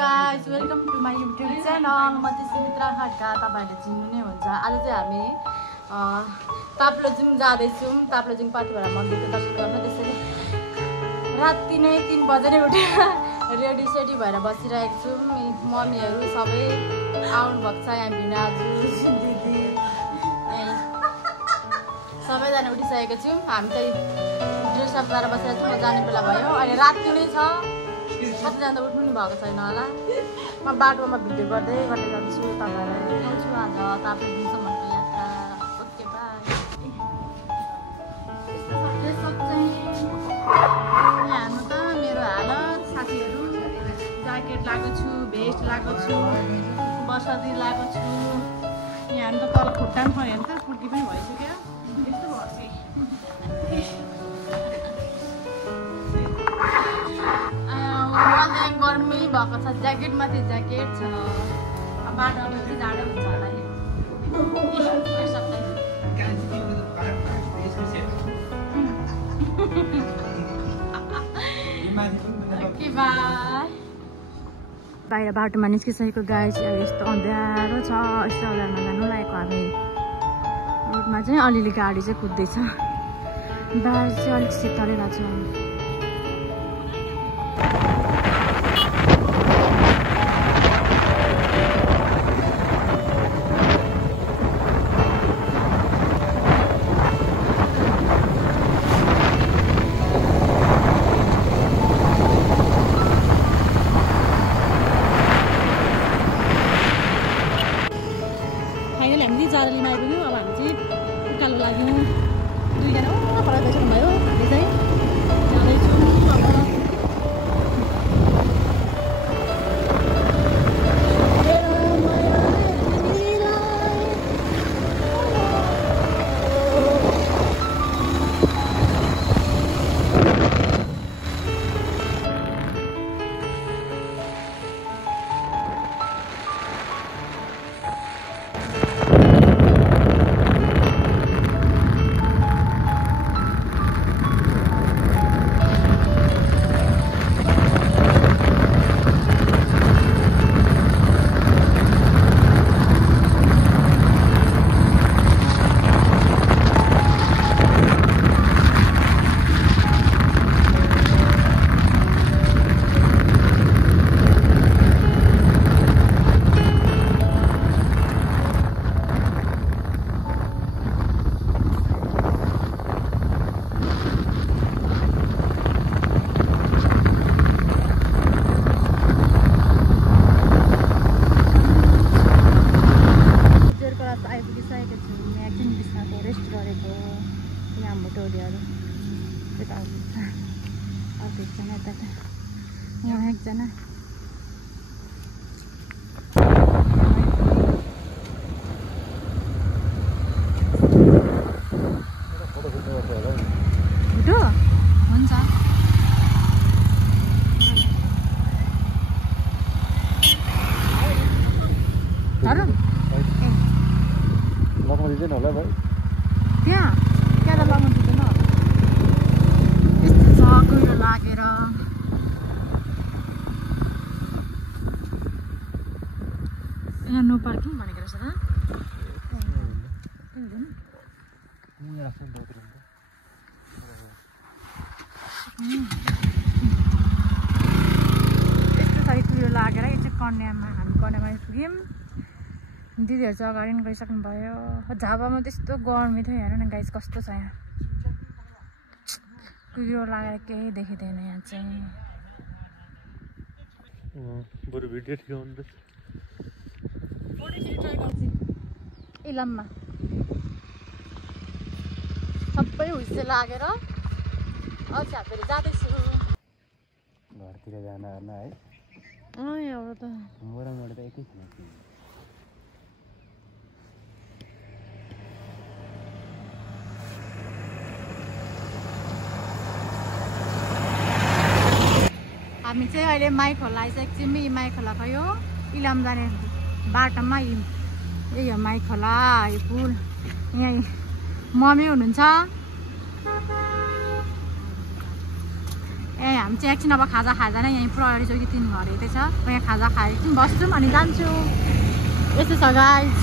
guys, welcome to my YouTube channel. म चाहिँ सुमित्रा खड्का, तपाईहरुले चिन्नु नै हुन्छ। आज चाहिँ हामी ताप्लेजुङ जाँदैछौँ। ताप्लेजुङ पाथिभरा मन्दिरको दर्शन गर्न। त्यसैले राति नै 3 बजे नै उठेर रेडी सेडी भएर बसिरहेको छौँ। मम्मीहरु सबै आउनु भएको छ। यहाँ भिनाजु, दिदी सबैजना उठिसकेको छौँ। हामी चाहिँ ड्रेस अप गरेर बसिरहेको छौँ। जाने बेला भयो। अहिले राति नै छ। कतिजना उठ्नु नि भएको छैन होला। म बाटोमा भिडियो गर्दै जान्छु। तपाईहरुलाई देखाउँछु आज ताप्लेजुङसम्मको यात्रा। Okay bye. यहाँ त मेरो हालत साथीहरु ज्याकेट लगाएको छु, भेस्ट लगाएको छु, बसदी लगाएको छु। यहाँ त तल खुट्टा पनि पर्यो नि त, कुर्ती पनि भइसक्यो। यस्तो भर्सी गर्मी भएको छ। ज्याकेट माथि ज्याकेट छ। बाटोमा पनि जाडो हुन्छ होला। बाहिर बाटोमा निस्किसकेको गाइस। यस्तो अँध्यारो छ। यस्तो अँध्यारोमा जानु लागेको हामी। रोडमा चाहिँ अलिअलि गाडी चाहिँ कुद्दैछ। बाहिर चाहिँ अलिक शीतलै लाग्छ। हामी जाडो लिन आइपुग्यौँ। अब हामी चाहिँ उकालो लाग्यौँ। दुईजना पर बस्नुभयो। हामी चाहिँ जाँदैछौँ। एकजना हुन्छ। त्यहाँ क्या त लगाउनु दिँदैन। यस्तो छ कुहिरो लागेर। यहाँ नो पार्किङ भनेको रहेछ त। यस्तो साह्रै कुहिरो लागेर यो चाहिँ कन्यामा हामी कन्यामा आइपुग्यौँ। दिदीहरू चाहिँ अगाडि पनि गइसक्नु भयो। झापामा त्यस्तो गर्मी थियो। हेर न गाइस कस्तो छ यहाँ। कुहिरो लागेर केही देखिँदैन यहाँ चाहिँ। बरु भिडियो ठिकाउनु इलाममा सबै हुस्से लागेर अझ फेरि जाँदैछु घरतिर जान है। एउटा त मोरामोड त एकै छैन। हामी चाहिँ अहिले माई खोला आइसकेको छौँ। माई खोला भयो इलाम जाने बाटोमा। यही हो माई खोला। यो पुल यहीँ मम्मी हुनुहुन्छ। हामी चाहिँ एकछिन अब खाजा खाँदैन यहीँ पुरा अगाडि चौकी 3 घर हेर्दै छ यहाँ खाजा खाएर एकछिन बस्छौँ अनि जान्छौँ यस्तो छ गाइस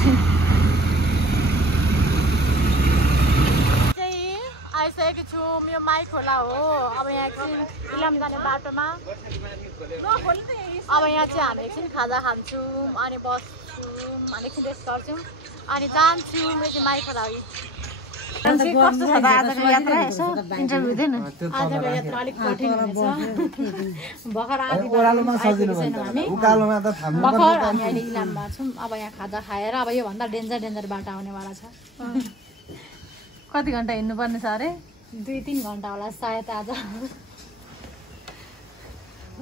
चाहिँ आइसकेको छु यो माई खोला हो अब यहाँ एकछिन इलाम जाने बाटोमा अब यहाँ चाहिँ हामी एकछिन खाजा खान्छौँ अनि बस्छौँ अनि एकछिन रेस्ट गर्छौँ अनि जान्छौँ यो चाहिँ माई खोला हो कस्तो छ त आजको यात्रा यसो इन्टरभ्यू हुँदैन आजको यात्रा अलिक कठिन हुनेछ भर्खर आधी ओह्रालोमा सजिलो हामी उकालोमा त थाम्नु पर्छ भर्खर हामी अहिले इलाममा छौँ अब यहाँ खाजा खाएर अब योभन्दा डेन्जर बाटो आउनेवाला छ कति घन्टा हिँड्नुपर्ने छ अरे 2-3 घन्टा होला सायद आज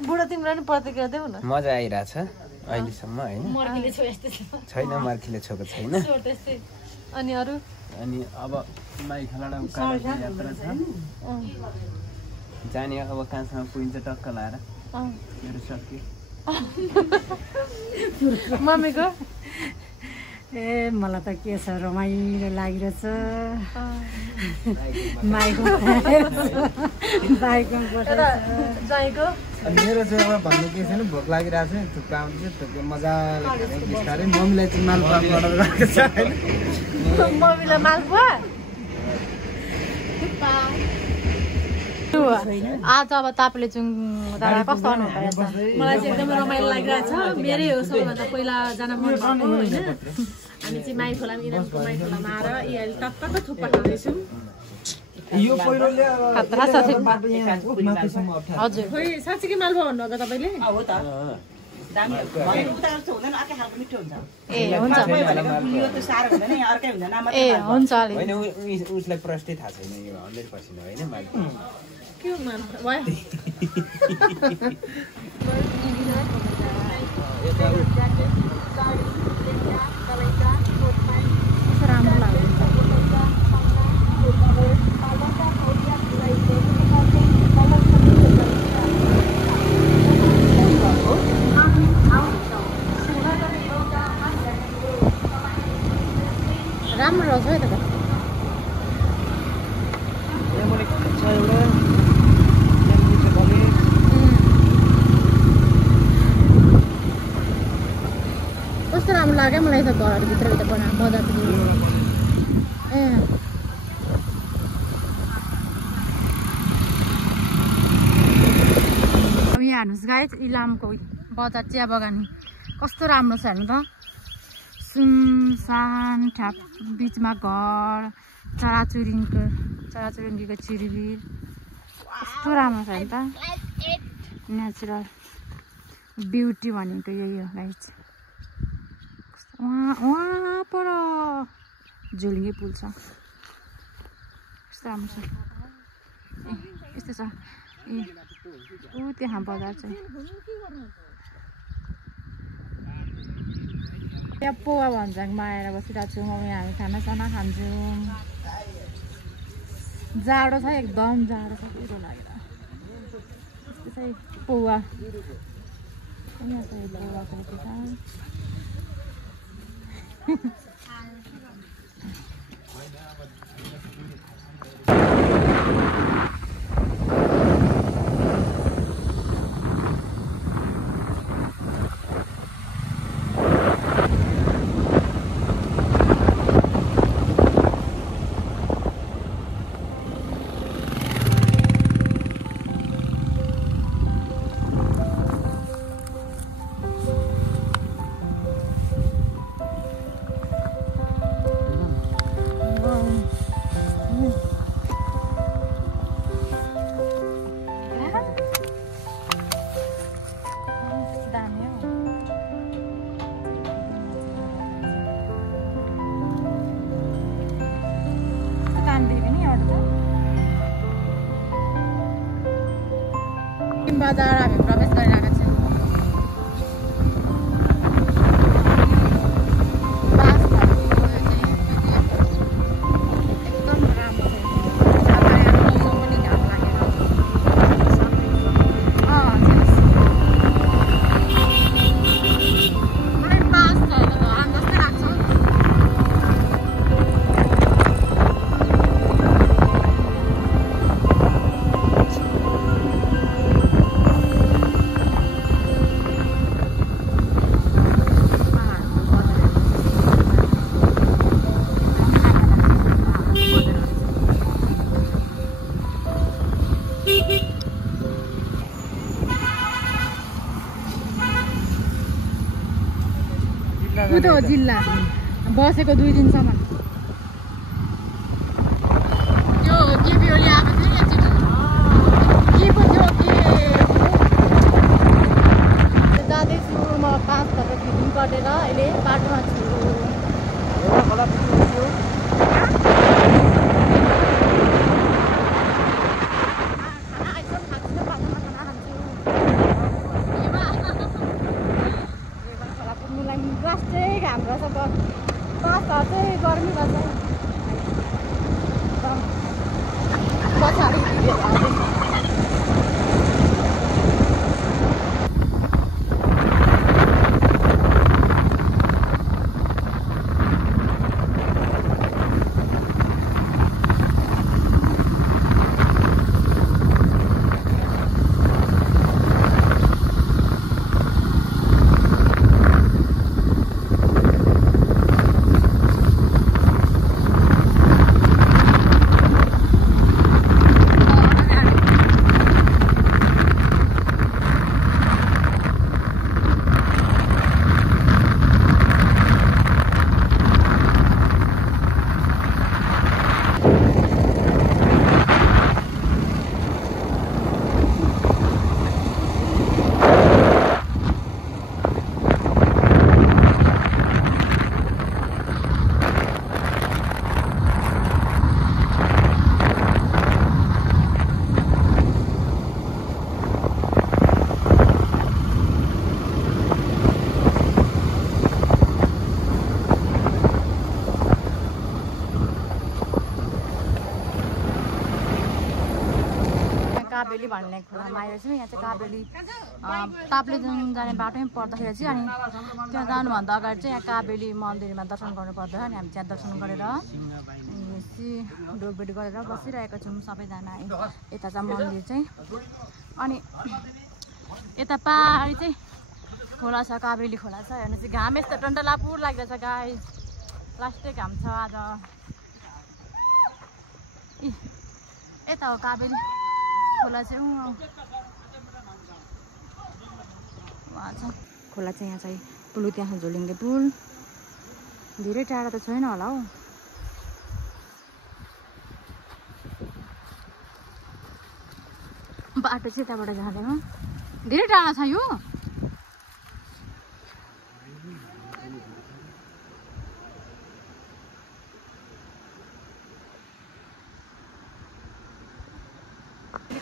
बुढो तिम्रो नि प्रतिक्रिया देऊ न मजा आइरहेछ अहिलेसम्म होइन मर्किले छो यस्तै छैन मार्खीले छोएको छैन त्यस्तै अनि अरू अनि अब माई खोला उकालो यात्रा छ जाने अब कहाँसम्म पुगिन्छ टक्क लाएर मेरो सक्यो मम्मीको ए मलाई त के छ रमाइलो लागिरहेछ माइको जाइको मेरो चाहिँ अब भन्नु के छैन भोक लागिरहेको छ थुक्पा आउँछ थुक्पा मजाले खाने बिस्तारै मम्मीलाई चाहिँ मालपुवा अर्डर गरेको छ मम्मीलाई मालपुवा आज अब तपाईँले जुन कस्तो अनुभव भएछ मलाई चाहिँ एकदमै रमाइलो लागिरहेछ मेरै हो सबैभन्दा पहिला जान मन भएको होइन हामी चाहिँ माई खोलामा इलामको माई खोलामा आएर यी अहिले टक्क थुक्पा खाँदैछौँ यो पहिरोले हजुर खोइ साँच्चीकै मालपुवा भन्नुभएको तपाईँले ए हुन्छ ए हुन्छ होइन उसलाई प्रष्टै थाहा छैन यो 100% होइन मालपुवा के हो मालपुवा राम्रो लाग्यो राम्रो रहेछ है त कस्तो राम्रो लाग्यो मलाई त घरभित्र बनाएको मजा पनि ए अब यहाँ हेर्नुहोस् गाइस इलामको बजार चिया बगान कस्तो राम्रो छ हेर्नु त सुनसान ठ्याप बिचमा घर चराचुरुङ्गीको चिरबिर कस्तो राम्रो छ नि त नेचुरल ब्युटी भनेको यही हो गाइस वहाँ पर झुलुङ्गे पुल छ कस्तो राम्रो छ ए यस्तो छ ए ऊ त्यहाँ बजार चाहिँ यहाँ पोवा भन्ज्याङमा आएर बसिरहेको छौँ अब यहाँ हामी खानासाना खान्छौँ जाडो छ एकदम जाडो छ के लागेर यस्तो चाहिँ पोवा यहाँ चाहिँ पोवाको दोकान बजार हामी प्रवेश गरिरहेका छौँ एकदम राम्रो पनि घाम लागेर बास छ घाम जस्तै लाग्छ उतो हो जिल्ला बसेको 2 दिनसम्म त्यो के बियोले आएको थियो नि चिठी के पो थियो के जाँदैछु म 5 घन्टा फिटिङ गरेर अहिले बाटोमा छु गर्मी पर्छ पछाडि काबेली भन्ने खोलामा आएको छु यहाँ चाहिँ काबेली ताप्लेजुङ जाने बाटोमै पर्दाखेरि चाहिँ अनि त्यहाँ जानुभन्दा अगाडि चाहिँ यहाँ काबेली मन्दिरमा दर्शन गर्नुपर्छ अनि हामी त्यहाँ दर्शन गरेर ढोगभेट गरेर बसिरहेको छौँ सबैजना यता छ मन्दिर चाहिँ अनि यता पहाडी चाहिँ खोला छ काबेली खोला छ हेर्नु चाहिँ घाम यस्तो टन्टलापुर लाग्दैछ गाई लास्टै घाम छ आज यता हो काबेली खोला चाहिँ खोला चाहिँ यहाँ चाहिँ पुल त्यहाँ झोलिङ्गे पुल धेरै टाढा त छैन होला हौ बाटो चाहिँ यताबाट जाँदैन धेरै टाढा छ यो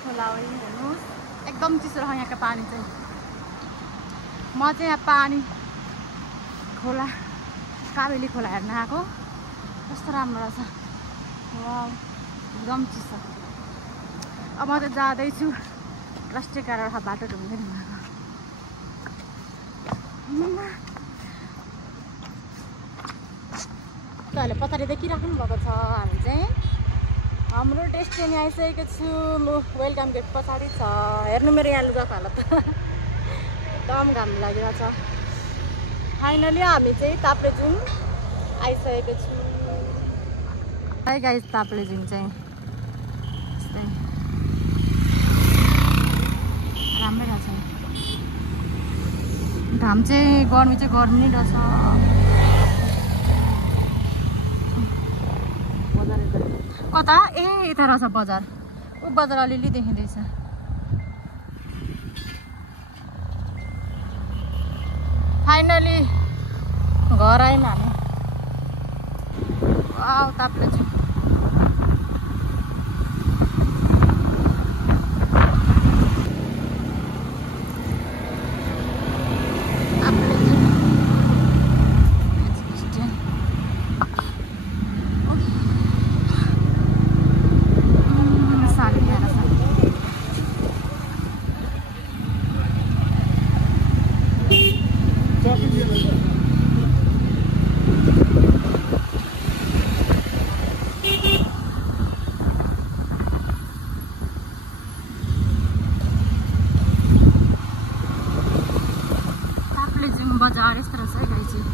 खोला हो हेर्नुहोस् एकदम चिसो रह्यो यहाँको पानी चाहिँ म चाहिँ यहाँ पानी खोला काबेली खोला हेर्न आएको कस्तो राम्रो रहेछ वाउ एकदम चिसो अब म त जाँदैछु राष्ट्रिय कारवाह बाटो ढुङ्गै ढुङ्गाको तपाईँहरूले पछाडि देखिराख्नु भएको छ हामी चाहिँ हाम्रो डेस्टिनी आइसकेको छु वेलकम गेट पछाडि छ हेर्नु मेरो यहाँ लुगाको हालत एकदम घाम लागिरहेछ फाइनली हामी चाहिँ ताप्लेजुङ आइसकेको छु है गाइस ताप्लेजुङ चाहिँ यस्तै राम्रै रहेछ घाम चाहिँ गर्मी चाहिँ गर्मी नै रहेछ कता ए यता रहेछ बजार ऊ बजार अलिअलि देखिँदैछ फाइनली घर आयौँ हामी वाउ ताप्लेजुङ बजार यस्तो रहेछ है गाई चाहिँ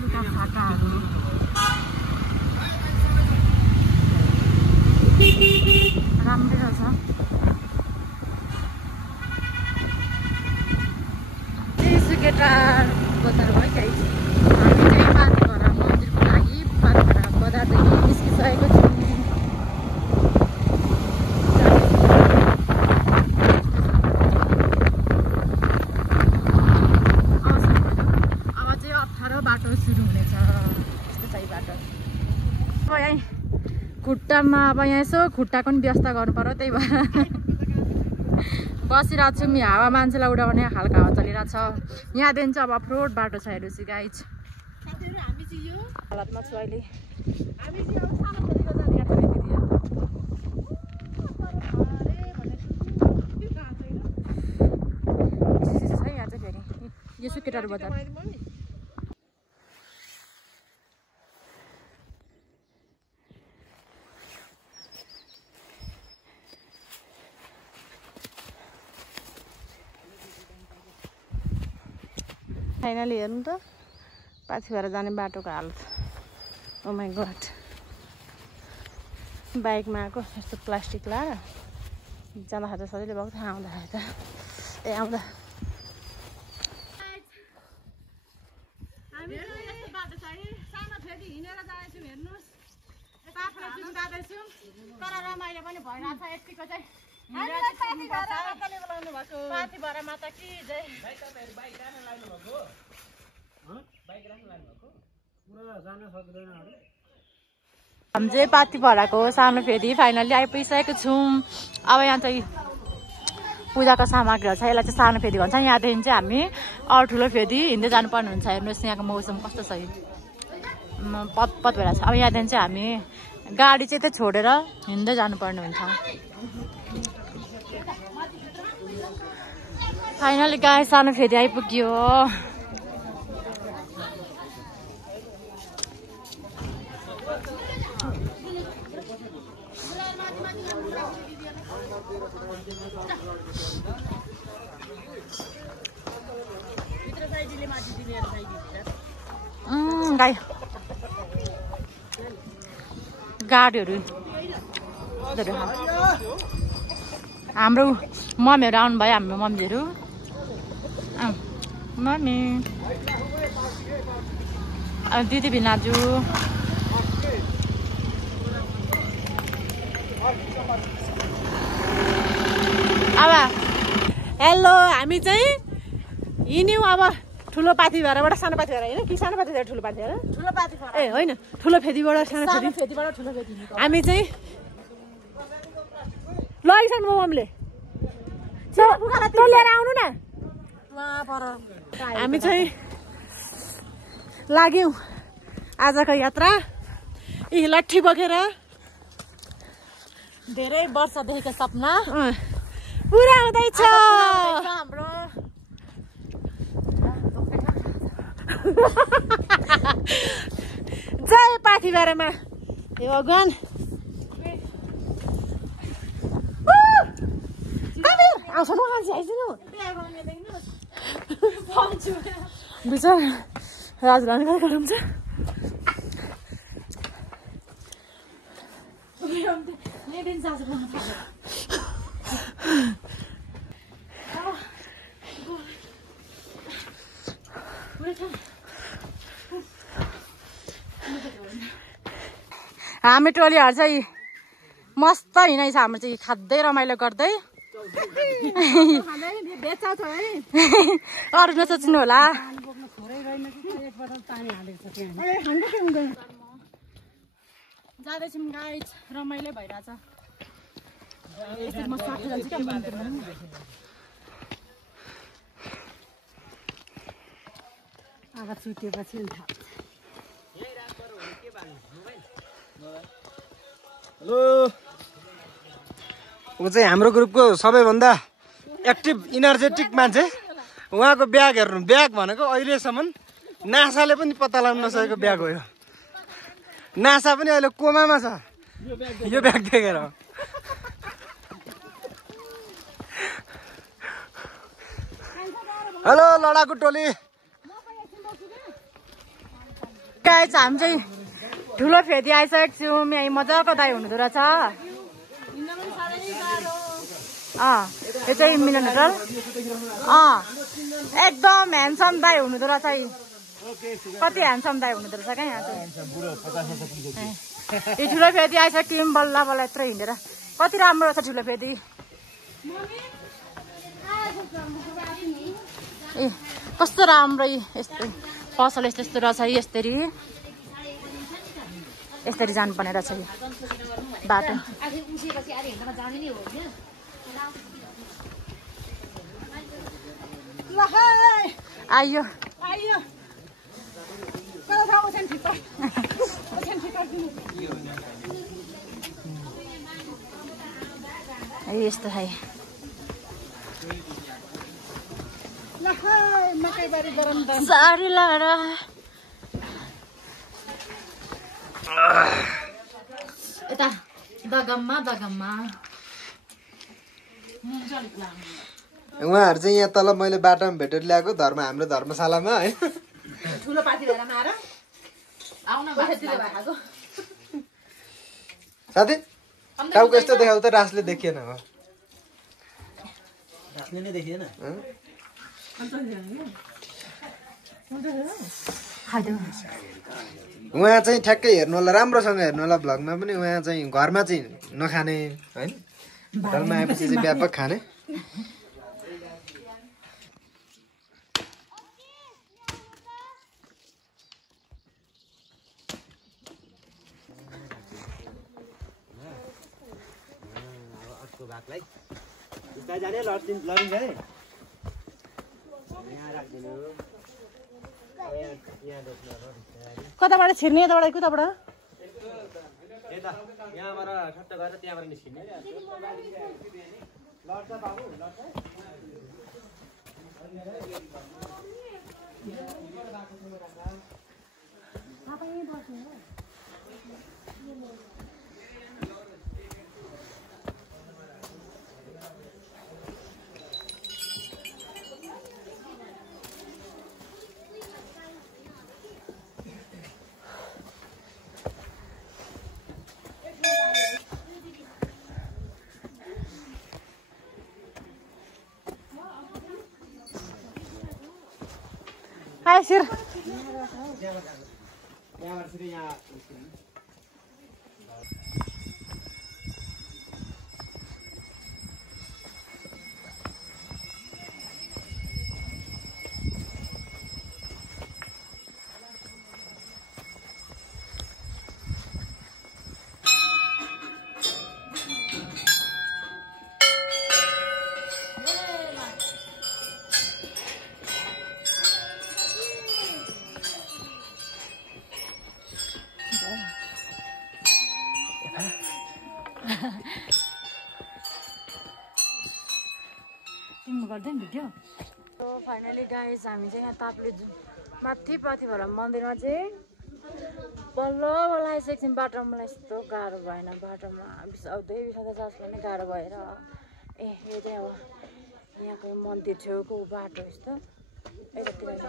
लुगा फाटाहरू राम्रै रहेछ सुकेटार बजार भयो गाइस। हामी चाहिँ पाथिभरा मन्दिरको लागि पाथिभरा बजारदेखि निस्किसकेको छौँ। अब चाहिँ अप्ठ्यारो बाटो सुरु हुनेछ। यस्तो चाहिँ बाटो अब यहीँ खुट्टामा अब यहाँ यसो खुट्टाको पनि व्यवस्था गर्नु पर्यो, त्यही भएर बसिरहेको छौँ। हावा मान्छेलाई उडाउने खालको हावा चलिरहेको छ। यहाँदेखि चाहिँ अब अफरोड बाटो छ हेर्नुहोस् गाइस। हालतमा छु अहिले। यहाँ चाहिँ फेरि यो सुकेटार बजार। फाइनली हेर्नु त पाथिभरा जाने बाटोको हालत। ओ माई गड, बाइकमा आएको यस्तो प्लास्टिक लाएर जाँदाखेरि त सजिलो भएको थियो, आउँदाखेरि त आउँदा रमाइलो पनि भइरहेछ। यतिको चाहिँ पाथिभरा माता कि जय। हामी चाहिँ पाथिभराको सानो फेदी फाइनली आइपुगिसकेको छौँ। अब यहाँ चाहिँ पूजाको सामग्रीहरू छ, यसलाई चाहिँ सानो फेदी भन्छ। यहाँदेखि चाहिँ हामी अरू ठुलो फेदी हिँड्दै जानुपर्ने हुन्छ। हेर्नुहोस् यहाँको मौसम कस्तो छ, पतपत भइरहेको छ। अब यहाँदेखि चाहिँ हामी गाडी चाहिँ त्यही छोडेर हिँड्दै जानुपर्ने हुन्छ। फाइनली गाई सानो फेदी आइपुग्यो। गाई गाडीहरू हाम्रो मम्मीहरू आउनुभयो। हाम्रो मम्मीहरू मम्मी दिदी भिनाजु अब हेलो, हामी चाहिँ हिँड्यौँ अब ठुलो पाथिभराबाट सानो पाथिभरा होइन कि सानो पाथिभरा ठुलो पाथिभरा? ठुलो पाथिभरा ए होइन, ठुलो फेदीबाट सानो फेदीबाट ठुलो फेदी। हामी चाहिँ लगिसक्नु भयो मम्मीले, लिएर आउनु न। हामी चाहिँ लाग्यौँ आजको यात्रा। यी लट्ठी बोकेर धेरै वर्षदेखिको सपना पुरा हुँदैछ हाम्रो। जय पाथिभरामा। हे भगवान, आउँछ न मान्छे आइदिनु बिचरा राजघानी कहाँ हुन्छ। हामी टोलीहरू चाहिँ मस्त हिँडाइछ। हाम्रो चाहिँ खाँदै रमाइलो गर्दै। अरू नसोच्नु होला। जाँदैछौँ गाइस, रमाइलो भइरहेछ। अब छुट्टिएपछि हेलो, ऊ चाहिँ हाम्रो ग्रुपको सबैभन्दा एक्टिभ इनर्जेटिक मान्छे। उहाँको ब्याग हेर्नु, ब्याग भनेको अहिलेसम्म नासाले पनि पत्ता लगाउन नसकेको ब्याग हो यो। नासा पनि अहिले कोमामा छ यो ब्याग देखेर। हेलो लडाकु टोली। गाइस, हामी चाहिँ ठुलो फेदी आइसकेको छौँ। यहीँ मजाको दाइ हुनुहुँदो रहेछ। यो चाहिँ मिलन होटल। एकदम ह्यान्डसम दाई हुनुहुँदो रहेछ है कति ह्यान्डसम दाई हुनुहुँदो रहेछ क्या यहाँ चाहिँ यो ठुलो फेदी आएछ टिम बल्ल बल्ल यत्रो हिँडेर कति राम्रो रहेछ ठुलो फेदी ए कस्तो राम्रै यस्तो पसल यस्तो यस्तो रहेछ यसरी यसरी जानुपर्ने रहेछ यो बाटो आइयो यस्तो है सारी लाडा यता दगममा उहाँहरू चाहिँ यहाँ तल मैले बाटोमा भेटेर ल्याएको हाम्रो धर्मशालामा है ठुलो पार्टी भएर आएर आउन भएको साथी टाउको यस्तो देखाउ त रासले देखिएन हो रास्ने नै देखिएन उहाँ चाहिँ ठ्याक्कै हेर्नु होला राम्रोसँग हेर्नु होला भ्लगमा पनि उहाँ चाहिँ घरमा चाहिँ नखाने होइन होटलमा आएपछि चाहिँ व्यापक खाने कताबाट छिर्ने यताबाट कताबाट यहाँबाट ठट्ट गरेर त्यहाँबाट निस्किने हाय सिर त्यहाँबाट फेरि यहाँ तिम्रो गर्दैन भिडियो फाइनली गाइस हामी चाहिँ यहाँ ताप्ले माथि प्रतिभा मन्दिरमा चाहिँ बल्ल बल्ल आइसकेको छौँ बाटोमा मलाई यस्तो गाह्रो भएन बाटोमा औधै बिसाउँदा जास पनि गाह्रो भएर ए यो चाहिँ अब यहाँको मन्दिर छेउको बाटो यस्तो यतातिर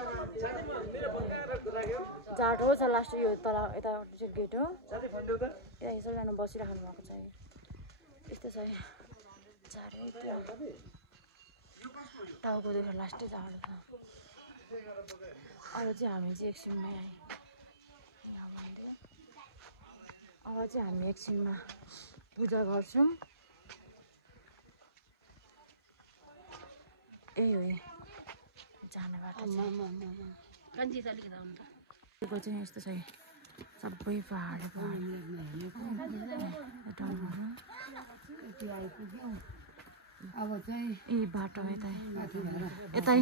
जाडो छ लास्ट यो तल यतापट्टि चाहिँ गेट हो यता सबैजना बसिराख्नु भएको छ यस्तो छ जाडो टाउको देखेर लास्टै जाडो छ अब चाहिँ हामी चाहिँ एकछिनमै आयौँ यहाँ मन्दिर अब चाहिँ हामी एकछिनमा पूजा गर्छौँ ए हो जाने बाटो चाहिँ यस्तो छ सबै पहाड अब चाहिँ ए बाटो यतै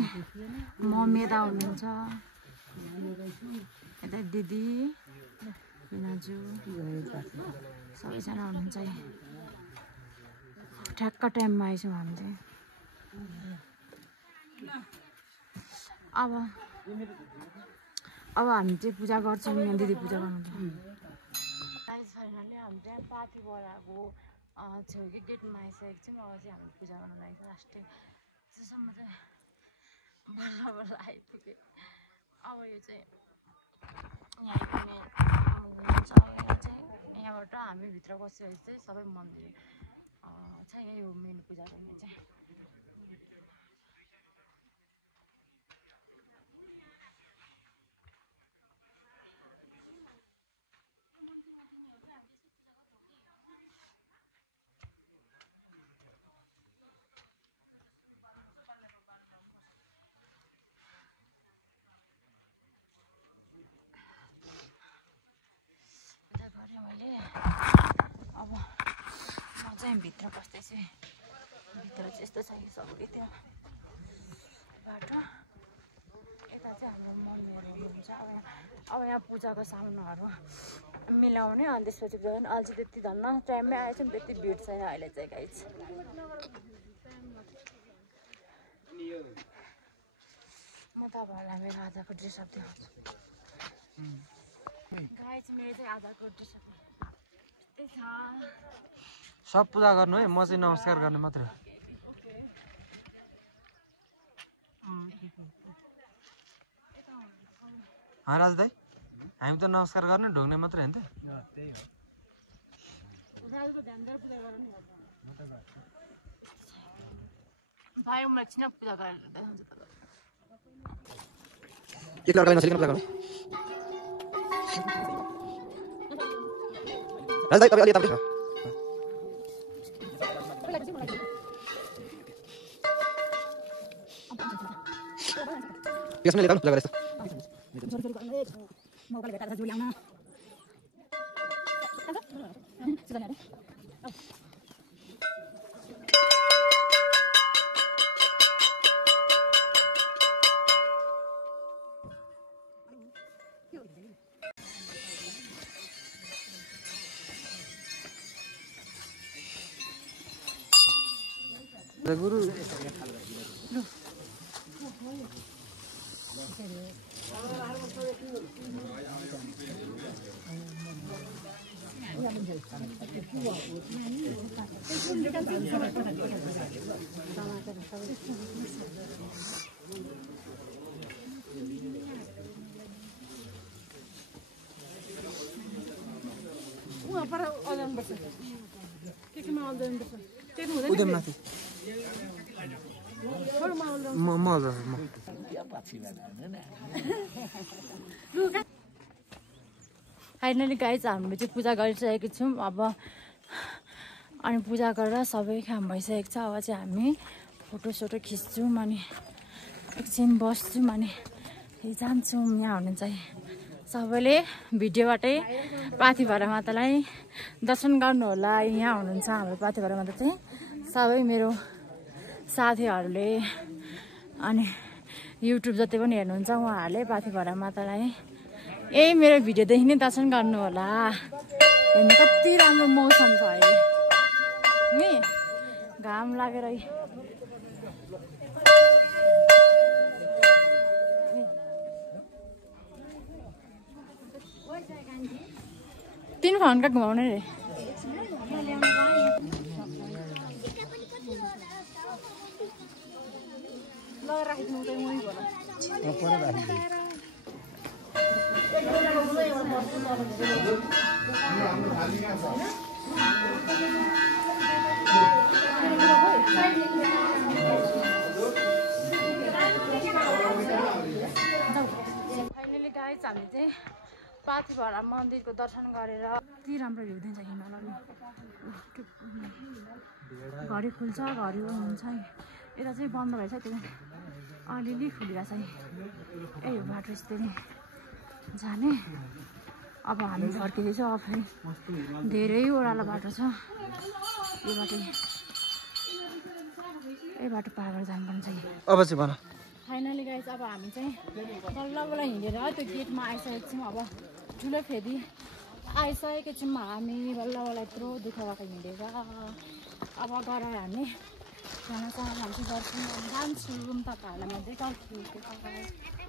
मम्मी यता हुनुहुन्छ यता दिदी नाजु सबैजना हुनुहुन्छ ठ्याक्क टाइममा आइछौँ हामी चाहिँ अब हामी चाहिँ पूजा गर्छौँ यहाँ दिदी पूजा गर्नुहुन्छ फाइनली हामी चाहिँ पाथी बडाको छेउकै गेटमा आइसकेको छौँ अब चाहिँ हामी पूजा गर्नु लागि लास्टै त्यसम्म चाहिँ बल्ल बल्ल आइपुग्यो अब यो चाहिँ यहाँ चाहिँ यहाँबाट हामी भित्र बसेपछि चाहिँ सबै मन्दिर छ यही हो मेन पूजा गर्ने चाहिँ चाहिँ भित्र पस्दैछु भित्र चाहिँ यस्तो छ कि सबै त्यो बाटो यता चाहिँ हाम्रो मम्मीहरू हुनुहुन्छ अब यहाँ पूजाको सामानहरू मिलाउने अनि त्यसपछि झन् अहिले चाहिँ त्यति धन्न टाइममै आएछौँ त्यति भिड छैन अहिले चाहिँ गाइज म तपाईँहरूलाई मेरो आधाको ड्रेसअप देखाउँछु गाइज मेरो चाहिँ आधाको ड्रेसअप यस्तै छ सब पूजा गर्नु है म चाहिँ नमस्कार गर्ने मात्रै राज दाइ हामी त नमस्कार गर्ने ढोग्ने मात्रै होइन त भाइ म एकछिन पूजा गरेर देखाउँछु एक लडकाले नसलिकन पूजा गर्ने राज दाइ तपाईँ अलि यता यसमा लेख्नु पूजा गरेछ गुरु उदय माथि फाइनली गाइज हामीले चाहिँ पूजा गरिसकेको छौँ अब अनि पूजा गरेर सबै काम भइसकेको छ अब चाहिँ हामी फोटोसोटो खिच्छौँ अनि एकछिन बस्छौँ अनि जान्छौँ यहाँ हुनु चाहिँ सबैले भिडियोबाटै पाथिभरा मातालाई दर्शन गर्नु होला यहाँ हुनुहुन्छ हाम्रो पाथिभरा माता चाहिँ सबै मेरो साथीहरूले अनि युट्युब जति पनि हेर्नुहुन्छ उहाँहरूले पाथिभरा मातालाई यही मेरो भिडियोदेखि नै दर्शन गर्नु होला हेर्नु कति राम्रो मौसम छ अहिले नि घाम लागेर 3 घन्टा घुमाउने रे फाइनली गाइज हामी चाहिँ पाथिभरा मन्दिरको दर्शन गरेर यति राम्रो भ्यू दिन्छ हिमालयले घरि खुल्छ घरि हुन्छ यता चाहिँ बन्द भएछ त्यो अलिअलि खुलिरहेछ यही हो बाटो यसरी जाने अब हामी फर्किँदैछौँ अब फेरि धेरै ओह्रालो बाटो छ यो बाटो यही बाटो पार गरेर जानुपर्ने छ अब चाहिँ भन फाइनली गाइज अब हामी चाहिँ बल्ल बल्ल हिँडेर त्यो गेटमा आइसकेको छौँ अब ठुलो फेरि आइसकेको छौँ हामी बल्ल बल्ल यत्रो दुःख भएको हिँडेर अब गएर हामी खानासाना खान्छु गर्छौँ जान्छु तपाईँहरूलाई म देखाउँछु